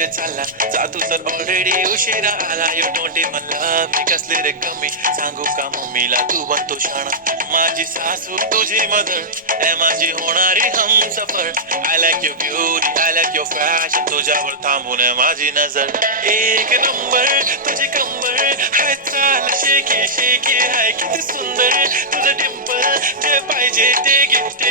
कुठे चालला जा तू तर ऑलरेडी उशिरा आला. यू डोंट इवन लव्ह मी कसले रे कमी सांगू का मम्मीला तू बनतो शाणा. माझी सासू तुझी मदर ए माझी होणारी Humsafar. I like your beauty I like your fashion तुझ्यावर थांबून आहे माझी नजर. एक नंबर तुझी कंबर हाय चाल शेकी शेकी हाय किती सुंदर तुझं डिंपल जे पाहिजे ते गिफ्ट.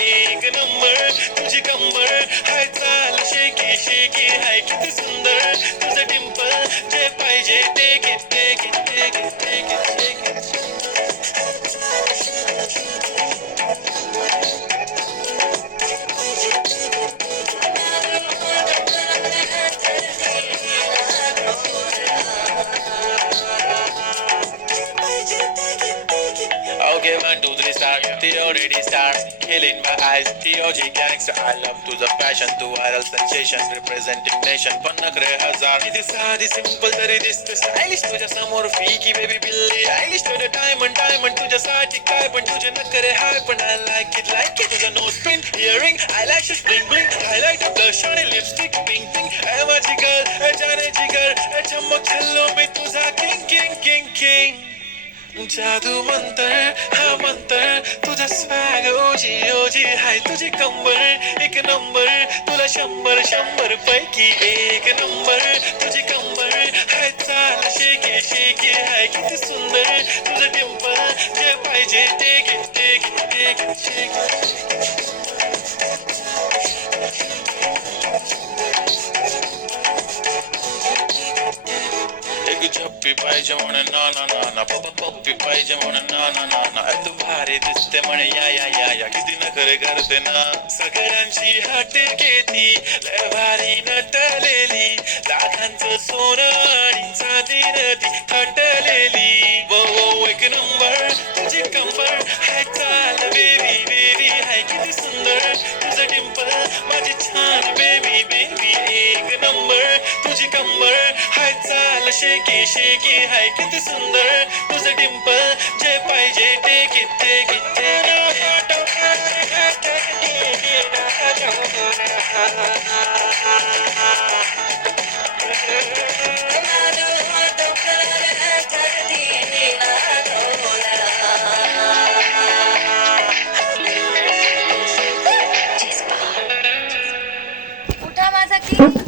एक नंबर तुझी कंबर हाय चाल शेकी शेकी हाय किती सुंदर तुझं डिंपल जे पाहिजे ते gift. Okay, 1, 2, 3, start. The already starts killing my eyes. TOG gangster, I love to the passion, to viral sensation, representing nation. पन्नकरे हजार किती साधी सिंपल तरी दिसते स्टाइलिश तुझ्या समोर फीकी बेबी बिल्ली. स्टाइलिश तुझे डायमंड डायमंड तुझ्यासाठी काय पण तुझे नखरे हाय पण I like it तुझं nose pin earring eyelashes bling bling highlight blush आणि लिपस्टिक पिंक पिंक. ए माझी गर्ल ए जाने जिगर ए चमक छल्लो मी तुझा किंग किंग किंग किंग. जादू मंतर हा मंतर तुझा स्वॅग ओजी ओजी हाय तुझी कंबर एक नंबर तुला 100 पैकी एक नंबर तुझी कंबर हाय चाल शेकी शेकी हाय किती सुंदर तुझं डिंपल जे पाहिजे ते एक झप्पी पाहिजे म्हणे ना ना ना ना पप्पी पाहिजे म्हणे ना ना ना ना. तू भारी दिसते म्हणे या या या या किती नखरे करते ना. सगळ्यांची हट घेती लय भारी नटलेली लाखांचं सोनं आणि चांदीनं ती थटलेली. वो वो एक नंबर तुझी कंबर हाय चाल बेबी बेबी हाय किती सुंदर तुझं डिंपल माझी छान बेबी बेबी. एक नंबर तुझी कंबर हाय चाल शेकी शेकी हाय किती सुंदर तुझं डिंपल जे पाहिजे ते उठा माझा किंग.